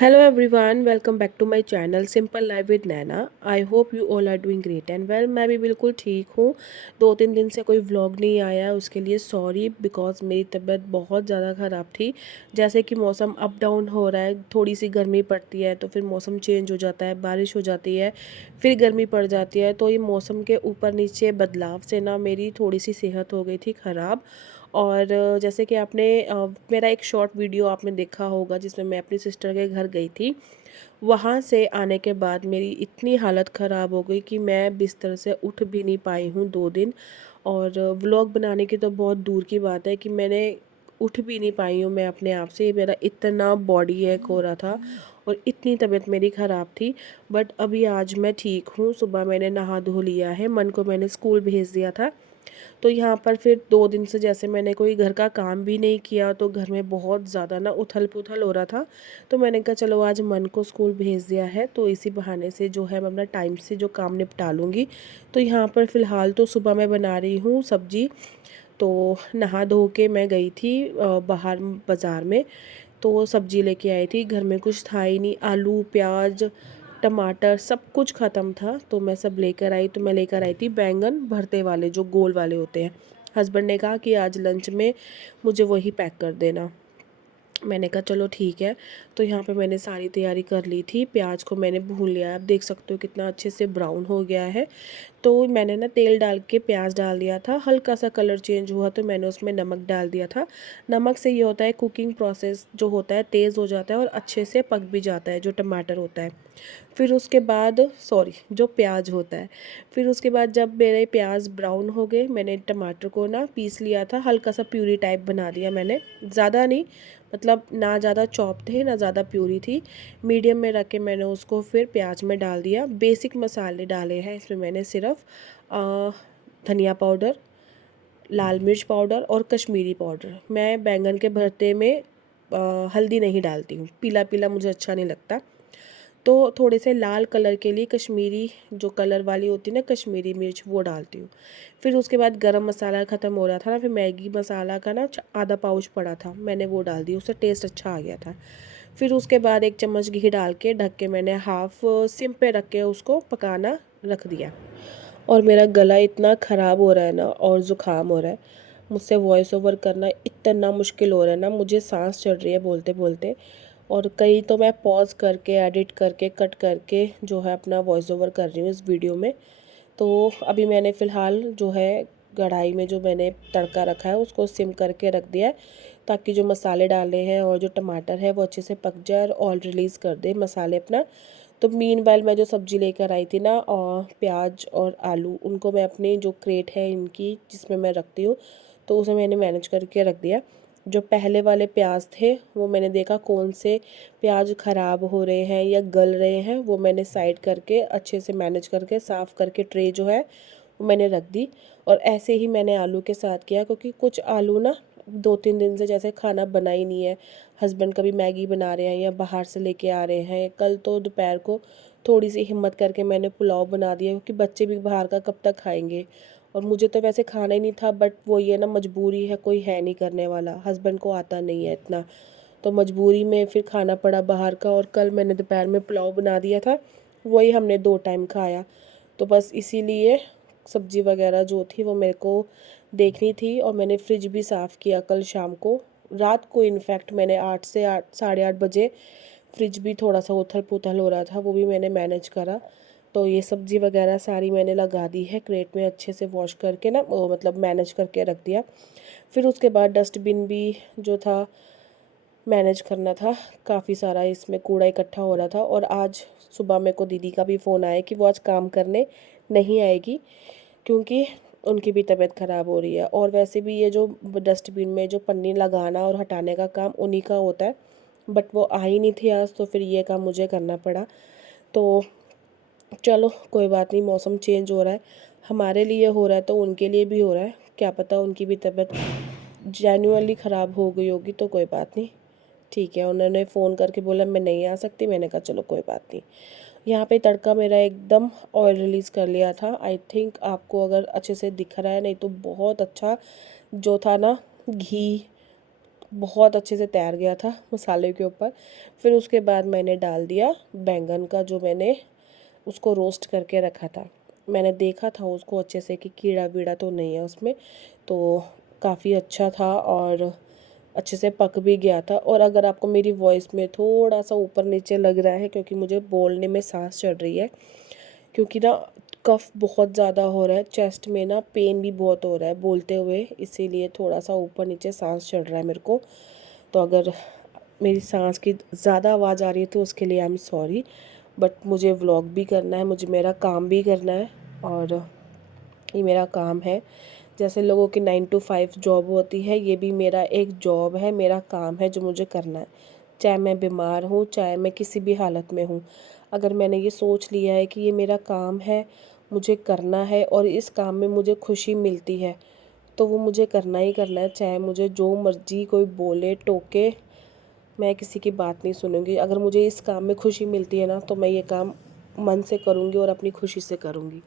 Hello everyone, welcome back to my channel Simple Life with Nana. I hope you all are doing great and well. मैं भी बिल्कुल ठीक हूँ। 2-3 दिन से कोई व्लॉग नहीं आया, उसके लिए सॉरी बिकॉज़ मेरी तबीयत बहुत ज़्यादा ख़राब थी। जैसे कि मौसम अप डाउन हो रहा है, थोड़ी सी गर्मी पड़ती है तो फिर मौसम चेंज हो जाता है, बारिश हो जाती है, फिर गर्मी पड़ जाती है। तो ये मौसम के ऊपर नीचे बदलाव से ना मेरी थोड़ी सी सेहत हो गई थी ख़राब। और जैसे कि आपने मेरा एक शॉर्ट वीडियो आपने देखा होगा जिसमें मैं अपनी सिस्टर के घर गई थी। वहाँ से आने के बाद मेरी इतनी हालत ख़राब हो गई कि मैं बिस्तर से उठ भी नहीं पाई हूँ 2 दिन। और व्लॉग बनाने की तो बहुत दूर की बात है कि मैंने उठ भी नहीं पाई हूँ मैं अपने आप से। मेरा इतना बॉडी एक हो रहा था और इतनी तबीयत मेरी ख़राब थी। बट अभी आज मैं ठीक हूँ। सुबह मैंने नहा धो लिया है, मन को मैंने स्कूल भेज दिया था। तो यहाँ पर फिर 2 दिन से जैसे मैंने कोई घर का काम भी नहीं किया तो घर में बहुत ज़्यादा ना उथल पुथल हो रहा था। तो मैंने कहा चलो आज मन को स्कूल भेज दिया है तो इसी बहाने से जो है मैं अपना टाइम से जो काम निपटा लूँगी। तो यहाँ पर फ़िलहाल तो सुबह मैं बना रही हूँ सब्जी। तो नहा धो के मैं गई थी बाहर बाज़ार में। तो सब्जी लेके आई थी, घर में कुछ था ही नहीं, आलू प्याज टमाटर सब कुछ ख़त्म था। तो मैं सब लेकर आई। तो मैं लेकर आई थी बैंगन भरते वाले जो गोल वाले होते हैं। हस्बैंड ने कहा कि आज लंच में मुझे वही पैक कर देना। मैंने कहा चलो ठीक है। तो यहाँ पे मैंने सारी तैयारी कर ली थी। प्याज को मैंने भून लिया, आप देख सकते हो कितना अच्छे से ब्राउन हो गया है। तो मैंने ना तेल डाल के प्याज डाल दिया था, हल्का सा कलर चेंज हुआ तो मैंने उसमें नमक डाल दिया था। नमक से ये होता है कुकिंग प्रोसेस जो होता है तेज़ हो जाता है और अच्छे से पक भी जाता है जो टमाटर होता है। फिर उसके बाद सॉरी जो प्याज होता है। फिर उसके बाद जब मेरे प्याज ब्राउन हो गए मैंने टमाटर को ना पीस लिया था, हल्का सा प्यूरी टाइप बना दिया मैंने, ज़्यादा नहीं, मतलब ना ज़्यादा चॉप थे ना ज़्यादा प्यूरी थी। मीडियम में रख के मैंने उसको फिर प्याज में डाल दिया। बेसिक मसाले डाले हैं इसमें मैंने सिर्फ धनिया पाउडर, लाल मिर्च पाउडर और कश्मीरी पाउडर। मैं बैंगन के भरते में हल्दी नहीं डालती हूँ, पीला पीला मुझे अच्छा नहीं लगता। तो थोड़े से लाल कलर के लिए कश्मीरी जो कलर वाली होती है ना कश्मीरी मिर्च वो डालती हूँ। फिर उसके बाद गरम मसाला ख़त्म हो रहा था ना, फिर मैगी मसाला का ना आधा पाउच पड़ा था, मैंने वो डाल दी, उससे टेस्ट अच्छा आ गया था। फिर उसके बाद 1 चम्मच घी डाल के ढक के मैंने हाफ सिम पे रख के उसको पकाना रख दिया। और मेरा गला इतना ख़राब हो रहा है ना और ज़ुकाम हो रहा है, मुझसे वॉइस ओवर करना इतना मुश्किल हो रहा है ना, मुझे सांस चढ़ रही है बोलते बोलते। और कई तो मैं पॉज करके एडिट करके कट करके जो है अपना वॉइस ओवर कर रही हूँ इस वीडियो में। तो अभी मैंने फ़िलहाल जो है कढ़ाई में जो मैंने तड़का रखा है उसको सिम करके रख दिया है ताकि जो मसाले डाले हैं और जो टमाटर है वो अच्छे से पक जाए और ऑयल रिलीज़ कर दे मसाले अपना। तो मीनवाइल मैं जो सब्ज़ी लेकर आई थी ना और प्याज और आलू उनको मैं अपनी जो क्रेट है इनकी जिसमें मैं रखती हूँ तो उसे मैंने मैनेज करके रख दिया। जो पहले वाले प्याज थे वो मैंने देखा कौन से प्याज ख़राब हो रहे हैं या गल रहे हैं, वो मैंने साइड करके अच्छे से मैनेज करके साफ़ करके ट्रे जो है वो मैंने रख दी। और ऐसे ही मैंने आलू के साथ किया क्योंकि कुछ आलू ना 2-3 दिन से जैसे खाना बना ही नहीं है। हस्बैंड कभी मैगी बना रहे हैं या बाहर से लेके आ रहे हैं। कल तो दोपहर को थोड़ी सी हिम्मत करके मैंने पुलाव बना दिया क्योंकि बच्चे भी बाहर का कब तक खाएंगे। और मुझे तो वैसे खाना ही नहीं था बट वो ये ना मजबूरी है, कोई है नहीं करने वाला, हस्बैंड को आता नहीं है इतना। तो मजबूरी में फिर खाना पड़ा बाहर का। और कल मैंने दोपहर में पुलाव बना दिया था, वही हमने 2 टाइम खाया। तो बस इसीलिए सब्ज़ी वगैरह जो थी वो मेरे को देखनी थी। और मैंने फ्रिज भी साफ़ किया कल शाम को, रात को इनफैक्ट मैंने 8 से 8 साढ़े 8 बजे फ्रिज भी थोड़ा सा उथल पुथल हो रहा था वो भी मैंने मैनेज करा। तो ये सब्ज़ी वगैरह सारी मैंने लगा दी है क्रेट में अच्छे से वॉश करके ना मतलब मैनेज करके रख दिया। फिर उसके बाद डस्टबिन भी जो था मैनेज करना था, काफ़ी सारा इसमें कूड़ा इकट्ठा हो रहा था। और आज सुबह मेरे को दीदी का भी फ़ोन आया कि वो आज काम करने नहीं आएगी क्योंकि उनकी भी तबीयत ख़राब हो रही है। और वैसे भी ये जो डस्टबिन में जो पन्नी लगाना और हटाने का काम उन्हीं का होता है, बट वो आ ही नहीं थी आज तो फिर ये काम मुझे करना पड़ा। तो चलो कोई बात नहीं, मौसम चेंज हो रहा है, हमारे लिए हो रहा है तो उनके लिए भी हो रहा है, क्या पता उनकी भी तबीयत जेन्युइनली ख़राब हो गई होगी। तो कोई बात नहीं, ठीक है। उन्होंने फ़ोन करके बोला मैं नहीं आ सकती, मैंने कहा चलो कोई बात नहीं। यहाँ पे तड़का मेरा एकदम ऑयल रिलीज़ कर लिया था। आई थिंक आपको अगर अच्छे से दिख रहा है, नहीं तो बहुत अच्छा जो था ना घी बहुत अच्छे से तैर गया था मसाले के ऊपर। फिर उसके बाद मैंने डाल दिया बैंगन का, जो मैंने उसको रोस्ट करके रखा था। मैंने देखा था उसको अच्छे से कि कीड़ा वीड़ा तो नहीं है उसमें, तो काफ़ी अच्छा था और अच्छे से पक भी गया था। और अगर आपको मेरी वॉइस में थोड़ा सा ऊपर नीचे लग रहा है, क्योंकि मुझे बोलने में सांस चढ़ रही है, क्योंकि ना कफ बहुत ज़्यादा हो रहा है, चेस्ट में ना पेन भी बहुत हो रहा है बोलते हुए, इसीलिए थोड़ा सा ऊपर नीचे सांस चढ़ रहा है मेरे को। तो अगर मेरी सांस की ज़्यादा आवाज़ आ रही है तो उसके लिए आई एम सॉरी। बट मुझे व्लॉग भी करना है, मुझे मेरा काम भी करना है, और ये मेरा काम है। जैसे लोगों की 9 to 5 जॉब होती है, ये भी मेरा एक जॉब है, मेरा काम है जो मुझे करना है। चाहे मैं बीमार हूँ, चाहे मैं किसी भी हालत में हूँ, अगर मैंने ये सोच लिया है कि ये मेरा काम है, मुझे करना है और इस काम में मुझे खुशी मिलती है, तो वो मुझे करना ही करना है। चाहे मुझे जो मर्जी कोई बोले टोके, मैं किसी की बात नहीं सुनूंगी। अगर मुझे इस काम में खुशी मिलती है ना, तो मैं ये काम मन से करूँगी और अपनी खुशी से करूँगी,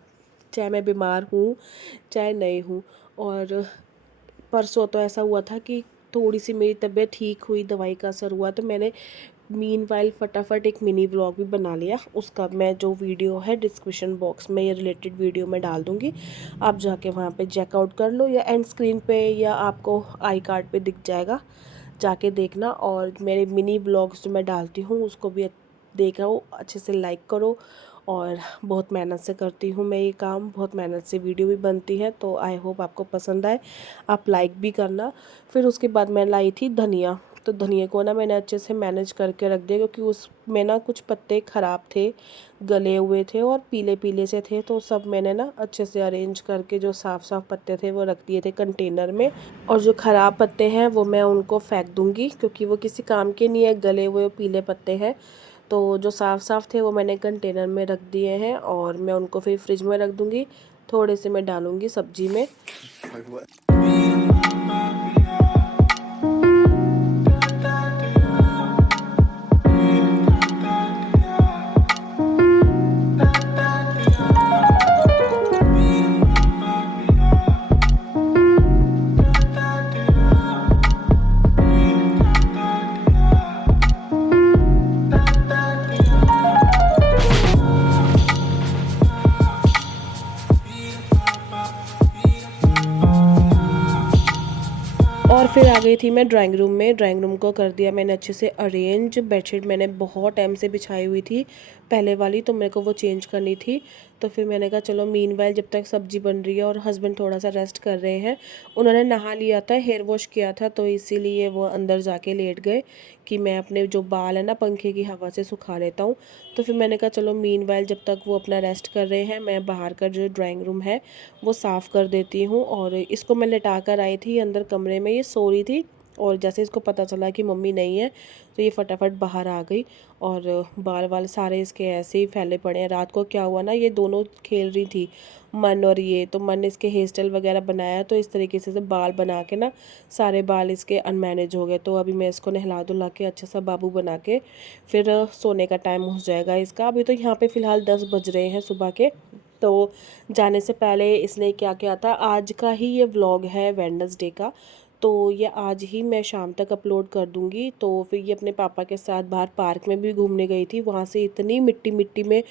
चाहे मैं बीमार हूँ चाहे नहीं हूँ। और परसों तो ऐसा हुआ था कि थोड़ी सी मेरी तबीयत ठीक हुई, दवाई का असर हुआ, तो मैंने मीनवाइल फटाफट एक मिनी व्लॉग भी बना लिया। उसका मैं जो वीडियो है डिस्क्रिप्शन बॉक्स में ये रिलेटेड वीडियो मैं डाल दूँगी, आप जाके वहाँ पे चेकआउट कर लो, या एंड स्क्रीन पे या आपको आई कार्ड पे दिख जाएगा, जाके देखना। और मेरे मिनी व्लॉग्स जो मैं डालती हूँ उसको भी देखो, अच्छे से लाइक करो। और बहुत मेहनत से करती हूँ मैं ये काम, बहुत मेहनत से वीडियो भी बनती है, तो आई होप आपको पसंद आए, आप लाइक भी करना। फिर उसके बाद मैं लाई थी धनिया, तो धनिया को ना मैंने अच्छे से मैनेज करके रख दिया, क्योंकि उसमें ना कुछ पत्ते ख़राब थे, गले हुए थे और पीले पीले से थे, तो सब मैंने ना अच्छे से अरेंज करके जो साफ़ साफ़ पत्ते थे वो रख दिए थे कंटेनर में। और जो ख़राब पत्ते हैं वो मैं उनको फेंक दूँगी, क्योंकि वो किसी काम के नहीं है, गले हुए पीले पत्ते हैं। तो जो साफ़ साफ़ थे वो मैंने कंटेनर में रख दिए हैं, और मैं उनको फिर फ्रिज में रख दूँगी। थोड़े से मैं डालूँगी सब्जी में। और फिर आ गई थी मैं ड्राइंग रूम में। ड्राइंग रूम को कर दिया मैंने अच्छे से अरेंज। बेडशीट मैंने बहुत टाइम से बिछाई हुई थी पहले वाली, तो मेरे को वो चेंज करनी थी। तो फिर मैंने कहा चलो मीनवाइल जब तक सब्जी बन रही है और हस्बैंड थोड़ा सा रेस्ट कर रहे हैं, उन्होंने नहा लिया था, हेयर वॉश किया था, तो इसीलिए वो अंदर जाके लेट गए कि मैं अपने जो बाल है ना पंखे की हवा से सुखा लेता हूँ। तो फिर मैंने कहा चलो मीनवाइल जब तक वो अपना रेस्ट कर रहे हैं, मैं बाहर का जो ड्राइंग रूम है वो साफ़ कर देती हूँ। और इसको मैं लेटा कर आई थी अंदर कमरे में, ये सो रही थी, और जैसे इसको पता चला कि मम्मी नहीं है, तो ये फटाफट बाहर आ गई। और बाल वाल सारे इसके ऐसे ही फैले पड़े हैं। रात को क्या हुआ ना, ये दोनों खेल रही थी, मन और ये, तो मन ने इसके हेयर स्टाइल वगैरह बनाया, तो इस तरीके से बाल बना के ना सारे बाल इसके अनमैनेज हो गए। तो अभी मैं इसको नहला धुला के अच्छा सा बाबू बना के फिर सोने का टाइम हो जाएगा इसका। अभी तो यहाँ पे फ़िलहाल 10 बज रहे हैं सुबह के। तो जाने से पहले इसने क्या किया था, आज का ही ये व्लॉग है वेडनेसडे का, तो ये आज ही मैं शाम तक अपलोड कर दूँगी। तो फिर ये अपने पापा के साथ बाहर पार्क में भी घूमने गई थी, वहाँ से इतनी मिट्टी मिट्टी में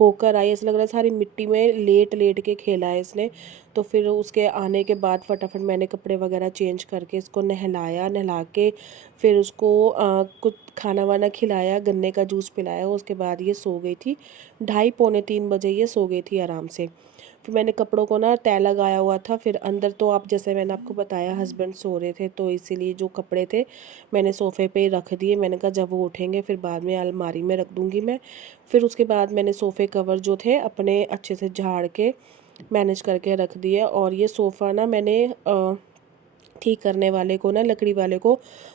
होकर आई, ऐसा लग रहा है सारी मिट्टी में लेट लेट के खेला है इसने। तो फिर उसके आने के बाद फटाफट मैंने कपड़े वगैरह चेंज करके इसको नहलाया, नहला के फिर उसको कुछ खाना वाना खिलाया, गन्ने का जूस पिलाया। उसके बाद ये सो गई थी, 2:30-3 बजे ये सो गई थी आराम से। फिर मैंने कपड़ों को ना तय लगाया हुआ था, फिर अंदर तो आप जैसे मैंने आपको बताया हस्बैंड सो रहे थे, तो इसीलिए जो कपड़े थे मैंने सोफ़े पे रख दिए। मैंने कहा जब वो उठेंगे फिर बाद में अलमारी में रख दूँगी मैं। फिर उसके बाद मैंने सोफ़े कवर जो थे अपने अच्छे से झाड़ के मैनेज करके रख दिया। और ये सोफ़ा ना मैंने ठीक करने वाले को ना, लकड़ी वाले को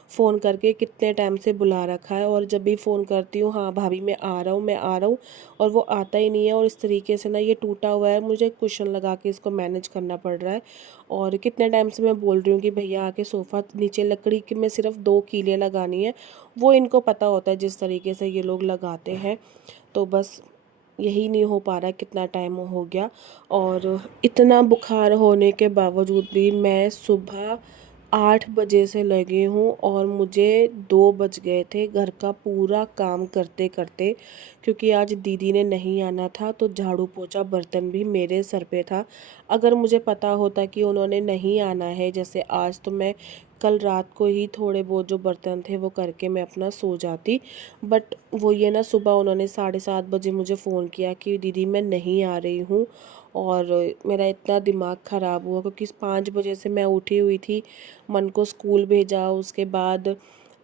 फ़ोन करके कितने टाइम से बुला रखा है, और जब भी फ़ोन करती हूँ हाँ भाभी मैं आ रहा हूँ, मैं आ रहा हूँ, और वो आता ही नहीं है। और इस तरीके से ना ये टूटा हुआ है, मुझे कुशन लगा के इसको मैनेज करना पड़ रहा है। और कितने टाइम से मैं बोल रही हूँ कि भैया आके सोफ़ा नीचे लकड़ी के में सिर्फ 2 कीलें लगानी है, वो इनको पता होता है जिस तरीके से ये लोग लगाते हैं। तो बस यही नहीं हो पा रहा है, कितना टाइम हो गया। और इतना बुखार होने के बावजूद भी मैं सुबह 8 बजे से लगी हूँ और मुझे 2 बज गए थे घर का पूरा काम करते करते, क्योंकि आज दीदी ने नहीं आना था तो झाड़ू पोछा बर्तन भी मेरे सर पे था। अगर मुझे पता होता कि उन्होंने नहीं आना है जैसे आज, तो मैं कल रात को ही थोड़े बहुत जो बर्तन थे वो करके मैं अपना सो जाती। बट वो ये ना, सुबह उन्होंने 7:30 बजे मुझे फ़ोन किया कि दीदी मैं नहीं आ रही हूँ। और मेरा इतना दिमाग ख़राब हुआ क्योंकि 5 बजे से मैं उठी हुई थी। मन को स्कूल भेजा, उसके बाद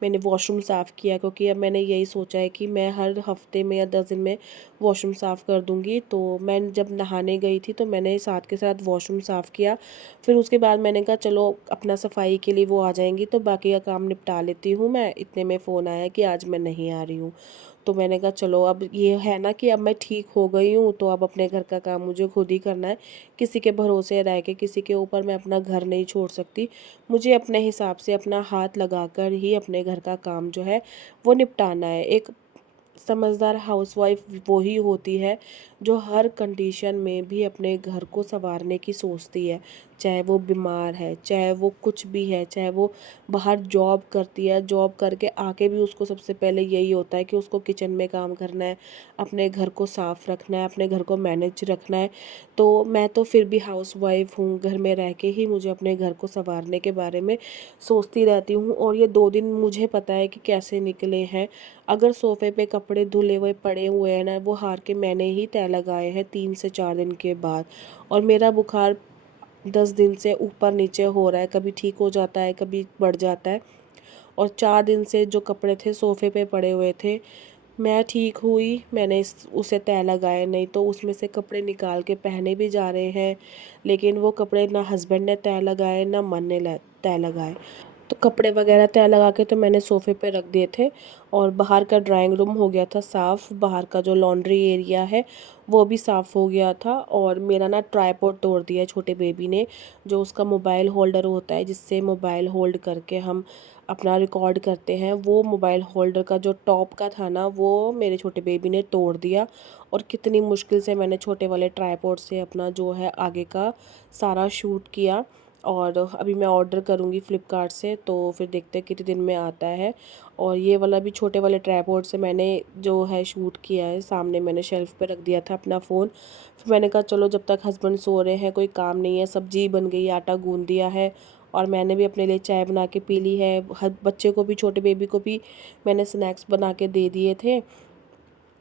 मैंने वॉशरूम साफ़ किया, क्योंकि अब मैंने यही सोचा है कि मैं हर हफ्ते में या 10 दिन में वॉशरूम साफ़ कर दूंगी। तो मैं जब नहाने गई थी तो मैंने साथ के साथ वॉशरूम साफ़ किया। फिर उसके बाद मैंने कहा चलो अपना सफाई के लिए वो आ जाएंगी तो बाकी का काम निपटा लेती हूँ मैं। इतने में फ़ोन आया कि आज मैं नहीं आ रही हूँ। तो मैंने कहा चलो, अब ये है ना कि अब मैं ठीक हो गई हूँ तो अब अपने घर का काम मुझे खुद ही करना है। किसी के भरोसे रह के किसी के ऊपर मैं अपना घर नहीं छोड़ सकती। मुझे अपने हिसाब से अपना हाथ लगाकर ही अपने घर का काम जो है वो निपटाना है। एक समझदार हाउसवाइफ वो ही होती है जो हर कंडीशन में भी अपने घर को संवारने की सोचती है। चाहे वो बीमार है, चाहे वो कुछ भी है, चाहे वो बाहर जॉब करती है, जॉब करके आके भी उसको सबसे पहले यही होता है कि उसको किचन में काम करना है, अपने घर को साफ़ रखना है, अपने घर को मैनेज रखना है। तो मैं तो फिर भी हाउसवाइफ हूँ, घर में रह के ही मुझे अपने घर को संवारने के बारे में सोचती रहती हूँ। और ये 2 दिन मुझे पता है कि कैसे निकले हैं। अगर सोफ़े पे कपड़े धुले हुए पड़े हुए हैं ना, वो हार के मैंने ही तह लगाए हैं 3 से 4 दिन के बाद। और मेरा बुखार 10 दिन से ऊपर नीचे हो रहा है, कभी ठीक हो जाता है, कभी बढ़ जाता है। और 4 दिन से जो कपड़े थे सोफ़े पे पड़े हुए थे, मैं ठीक हुई, मैंने उसे तह लगाए, नहीं तो उसमें से कपड़े निकाल के पहने भी जा रहे हैं। लेकिन वो कपड़े ना हस्बैंड ने तह लगाए ना मन ने तह लगाए। तो कपड़े वगैरह तह लगा के तो मैंने सोफ़े पे रख दिए थे। और बाहर का ड्राइंग रूम हो गया था साफ़, बाहर का जो लॉन्ड्री एरिया है वो भी साफ़ हो गया था। और मेरा ना ट्राइपॉड तोड़ दिया है छोटे बेबी ने, जो उसका मोबाइल होल्डर होता है जिससे मोबाइल होल्ड करके हम अपना रिकॉर्ड करते हैं, वो मोबाइल होल्डर का जो टॉप का था ना वो मेरे छोटे बेबी ने तोड़ दिया। और कितनी मुश्किल से मैंने छोटे वाले ट्राइपॉड से अपना जो है आगे का सारा शूट किया। और अभी मैं ऑर्डर करूँगी फ़्लिपकार्ट से, तो फिर देखते हैं कितने दिन में आता है। और ये वाला भी छोटे वाले ट्राइपॉड से मैंने जो है शूट किया है, सामने मैंने शेल्फ़ पे रख दिया था अपना फ़ोन। फिर मैंने कहा चलो जब तक हस्बैंड सो रहे हैं, कोई काम नहीं है, सब्ज़ी बन गई, आटा गूँध दिया है और मैंने भी अपने लिए चाय बना के पी ली है। बच्चे को भी, छोटे बेबी को भी मैंने स्नैक्स बना के दे दिए थे।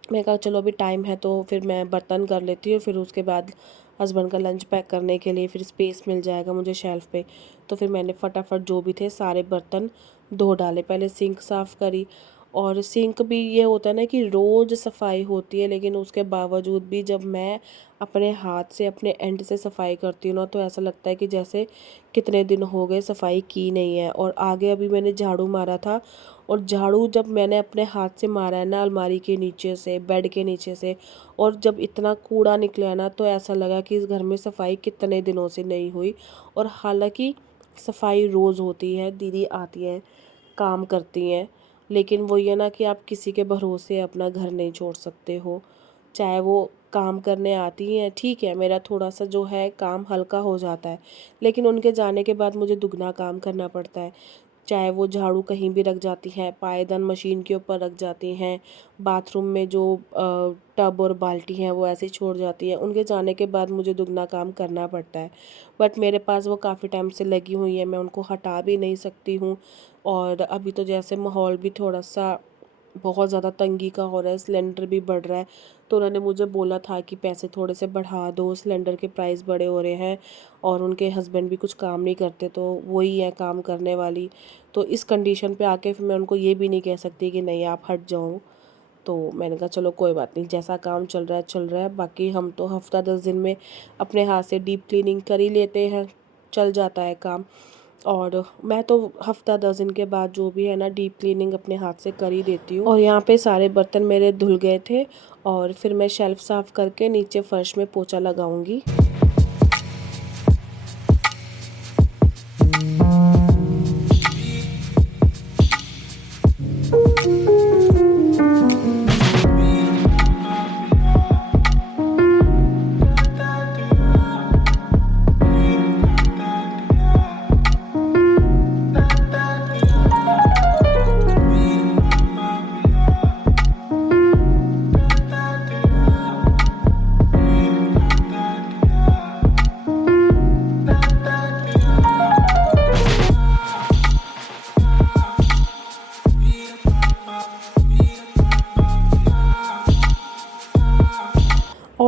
मैं कहा चलो अभी टाइम है तो फिर मैं बर्तन कर लेती हूँ, फिर उसके बाद हस्बैंड का लंच पैक करने के लिए फिर स्पेस मिल जाएगा मुझे शेल्फ़ पे। तो फिर मैंने फटाफट जो भी थे सारे बर्तन धो डाले, पहले सिंक साफ़ करी। और सिंक भी ये होता है ना कि रोज़ सफाई होती है, लेकिन उसके बावजूद भी जब मैं अपने हाथ से अपने एंड से सफाई करती हूँ ना, तो ऐसा लगता है कि जैसे कितने दिन हो गए सफाई की नहीं है। और आगे अभी मैंने झाड़ू मारा था, और झाड़ू जब मैंने अपने हाथ से मारा है ना, अलमारी के नीचे से, बेड के नीचे से, और जब इतना कूड़ा निकला ना, तो ऐसा लगा कि इस घर में सफाई कितने दिनों से नहीं हुई। और हालांकि सफाई रोज़ होती है, दीदी आती हैं, काम करती हैं, लेकिन वो ये ना कि आप किसी के भरोसे अपना घर नहीं छोड़ सकते हो। चाहे वो काम करने आती हैं, ठीक है, मेरा थोड़ा सा जो है काम हल्का हो जाता है, लेकिन उनके जाने के बाद मुझे दुगना काम करना पड़ता है। चाहे वो झाड़ू कहीं भी रख जाती हैं, पायदान मशीन के ऊपर रख जाती हैं, बाथरूम में जो टब और बाल्टी हैं वो ऐसे ही छोड़ जाती हैं, उनके जाने के बाद मुझे दुगना काम करना पड़ता है। बट मेरे पास वो काफ़ी टाइम से लगी हुई है, मैं उनको हटा भी नहीं सकती हूँ। और अभी तो जैसे माहौल भी थोड़ा सा बहुत ज़्यादा तंगी का हो रहा है, सिलेंडर भी बढ़ रहा है, तो उन्होंने मुझे बोला था कि पैसे थोड़े से बढ़ा दो, सिलेंडर के प्राइस बड़े हो रहे हैं। और उनके हस्बैंड भी कुछ काम नहीं करते, तो वही है काम करने वाली। तो इस कंडीशन पे आके फिर मैं उनको ये भी नहीं कह सकती कि नहीं आप हट जाओ। तो मैंने कहा चलो कोई बात नहीं, जैसा काम चल रहा है चल रहा है, बाकी हम तो हफ्ता 10 दिन में अपने हाथ से डीप क्लीनिंग कर ही लेते हैं, चल जाता है काम। और मैं तो हफ्ता 10 दिन के बाद जो भी है ना डीप क्लीनिंग अपने हाथ से कर ही देती हूँ। और यहाँ पे सारे बर्तन मेरे धुल गए थे, और फिर मैं शेल्फ़ साफ़ करके नीचे फर्श में पोछा लगाऊंगी।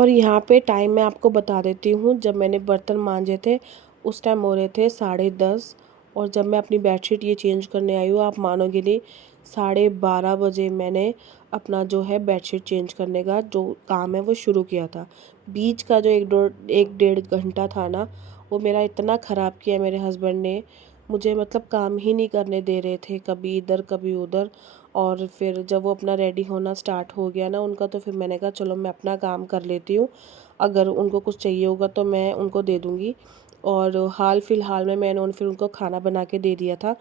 और यहाँ पे टाइम मैं आपको बता देती हूँ, जब मैंने बर्तन मांजे थे उस टाइम हो रहे थे 10:30, और जब मैं अपनी बेडशीट ये चेंज करने आई हूँ, आप मानोगे नहीं, 12:30 बजे मैंने अपना जो है बेडशीट चेंज करने का जो काम है वो शुरू किया था। बीच का जो 1-1.5 घंटा था ना, वो मेरा इतना ख़राब किया मेरे हस्बैंड ने, मुझे मतलब काम ही नहीं करने दे रहे थे, कभी इधर कभी उधर। और फिर जब वो अपना रेडी होना स्टार्ट हो गया ना उनका, तो फिर मैंने कहा चलो मैं अपना काम कर लेती हूँ, अगर उनको कुछ चाहिए होगा तो मैं उनको दे दूँगी। और हाल फिलहाल में मैंने फिर उनको खाना बना के दे दिया था,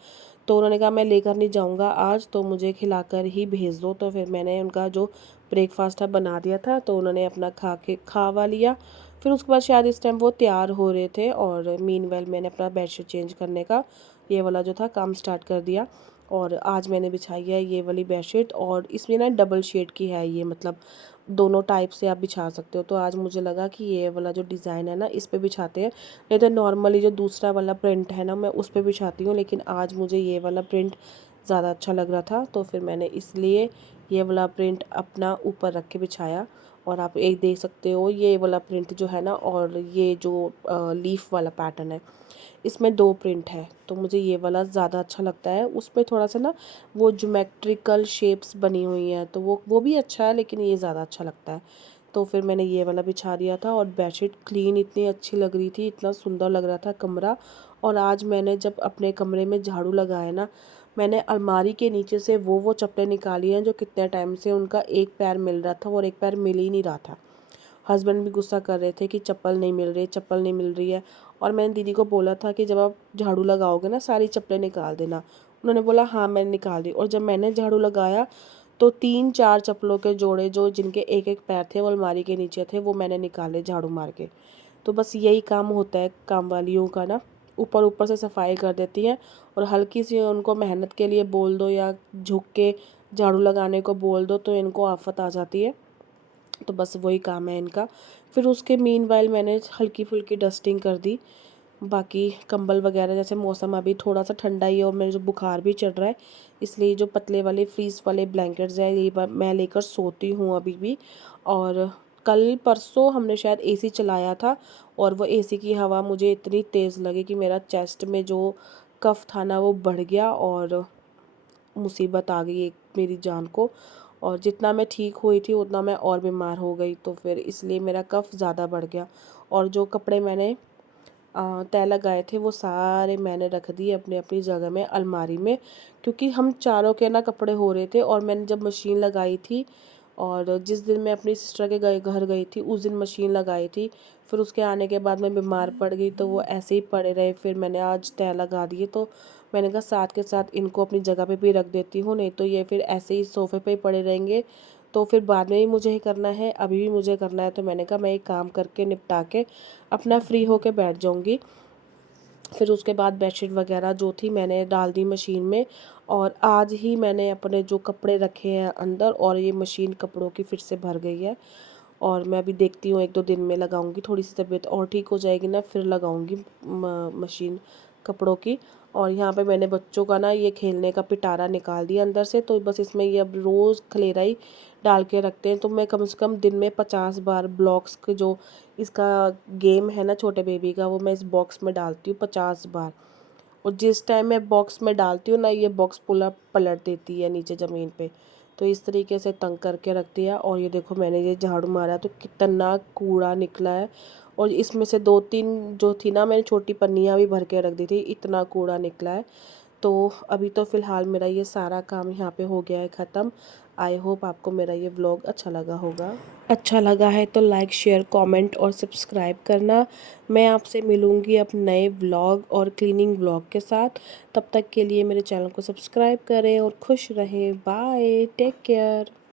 तो उन्होंने कहा मैं लेकर नहीं जाऊँगा आज, तो मुझे खिलाकर ही भेज दो। तो फिर मैंने उनका जो ब्रेकफास्ट था बना दिया था, तो उन्होंने अपना खा वा लिया। फिर उसके बाद शायद इस टाइम वो तैयार हो रहे थे, और मीनवाइल मैंने अपना बेडशीट चेंज करने का ये वाला जो था काम स्टार्ट कर दिया। और आज मैंने बिछाई है ये वाली बेडशीट, और इसमें ना डबल शेड की है ये, मतलब दोनों टाइप से आप बिछा सकते हो। तो आज मुझे लगा कि ये वाला जो डिज़ाइन है ना इस पे बिछाते हैं, नहीं तो नॉर्मली जो दूसरा वाला प्रिंट है ना मैं उस पे बिछाती हूँ, लेकिन आज मुझे ये वाला प्रिंट ज़्यादा अच्छा लग रहा था, तो फिर मैंने इसलिए ये वाला प्रिंट अपना ऊपर रख के बिछाया। और आप एक देख सकते हो ये वाला प्रिंट जो है ना, और ये जो लीफ वाला पैटर्न है, इसमें 2 प्रिंट है, तो मुझे ये वाला ज़्यादा अच्छा लगता है। उसमें थोड़ा सा ना वो ज्योमेट्रिकल शेप्स बनी हुई हैं, तो वो भी अच्छा है, लेकिन ये ज़्यादा अच्छा लगता है। तो फिर मैंने ये वाला बिछा दिया था, और बेडशीट क्लीन इतनी अच्छी लग रही थी, इतना सुंदर लग रहा था कमरा। और आज मैंने जब अपने कमरे में झाड़ू लगाया ना, मैंने अलमारी के नीचे से वो चप्पलें निकाली हैं जो कितने टाइम से उनका एक पैर मिल रहा था और एक पैर मिल ही नहीं रहा था। हस्बैंड भी गुस्सा कर रहे थे कि चप्पल नहीं मिल रही, चप्पल नहीं मिल रही है। और मैंने दीदी को बोला था कि जब आप झाड़ू लगाओगे ना सारी चप्पलें निकाल देना। उन्होंने बोला हाँ मैंने निकाल दी, और जब मैंने झाड़ू लगाया तो 3-4 चप्पलों के जोड़े जो जिनके एक एक पैर थे वो अलमारी के नीचे थे, वो मैंने निकाले झाड़ू मार के। तो बस यही काम होता है काम वालियों का ना, ऊपर ऊपर से सफाई कर देती हैं, और हल्की सी उनको मेहनत के लिए बोल दो या झुक के झाड़ू लगाने को बोल दो तो इनको आफत आ जाती है। तो बस वही काम है इनका। फिर उसके मीनवाइल मैंने हल्की फुल्की डस्टिंग कर दी। बाकी कंबल वगैरह, जैसे मौसम अभी थोड़ा सा ठंडा ही है और मेरे जो बुखार भी चढ़ रहा है, इसलिए जो पतले वाले फ्रीज वाले ब्लैंकेट्स हैं ये मैं लेकर सोती हूँ अभी भी। और कल परसों हमने शायद एसी चलाया था, और वो एसी की हवा मुझे इतनी तेज़ लगी कि मेरा चेस्ट में जो कफ था ना वो बढ़ गया, और मुसीबत आ गई एक मेरी जान को। और जितना मैं ठीक हुई थी उतना मैं और बीमार हो गई, तो फिर इसलिए मेरा कफ़ ज़्यादा बढ़ गया। और जो कपड़े मैंने तय लगाए थे वो सारे मैंने रख दिए अपनी अपनी जगह में अलमारी में, क्योंकि हम चारों के ना कपड़े हो रहे थे। और मैंने जब मशीन लगाई थी, और जिस दिन मैं अपनी सिस्टर के घर गई थी उस दिन मशीन लगाई थी, फिर उसके आने के बाद मैं बीमार पड़ गई, तो वो ऐसे ही पड़े रहे। फिर मैंने आज तय लगा दिए, तो मैंने कहा साथ के साथ इनको अपनी जगह पे भी रख देती हूँ, नहीं तो ये फिर ऐसे ही सोफ़े पे ही पड़े रहेंगे, तो फिर बाद में भी मुझे ही करना है, अभी भी मुझे करना है। तो मैंने कहा मैं एक काम करके निपटा के अपना फ्री होके बैठ जाऊँगी। फिर उसके बाद बेडशीट वगैरह जो थी मैंने डाल दी मशीन में, और आज ही मैंने अपने जो कपड़े रखे हैं अंदर, और ये मशीन कपड़ों की फिर से भर गई है। और मैं अभी देखती हूँ 1-2 दिन में लगाऊंगी, थोड़ी सी तबीयत और ठीक हो जाएगी ना फिर लगाऊंगी मशीन कपड़ों की। और यहाँ पे मैंने बच्चों का ना ये खेलने का पिटारा निकाल दिया अंदर से, तो बस इसमें ये अब रोज़ खलेरा ही डाल के रखते हैं। तो मैं कम से कम दिन में 50 बार ब्लॉक्स के जो इसका गेम है ना छोटे बेबी का, वो मैं इस बॉक्स में डालती हूँ 50 बार। और जिस टाइम मैं बॉक्स में डालती हूँ ना ये बॉक्स पूरा पलट देती है नीचे ज़मीन पे। तो इस तरीके से तंग करके रख दिया। और ये देखो मैंने ये झाड़ू मारा तो कितना कूड़ा निकला है, और इसमें से 2-3 जो थी ना मैंने छोटी पन्नियाँ भी भर के रख दी थी, इतना कूड़ा निकला है। तो अभी तो फ़िलहाल मेरा ये सारा काम यहाँ पे हो गया है ख़त्म। आई होप आपको मेरा ये व्लॉग अच्छा लगा होगा। अच्छा लगा है तो लाइक शेयर कमेंट और सब्सक्राइब करना। मैं आपसे मिलूँगी अब नए व्लॉग और क्लीनिंग व्लॉग के साथ। तब तक के लिए मेरे चैनल को सब्सक्राइब करें और खुश रहें। Bye, take care.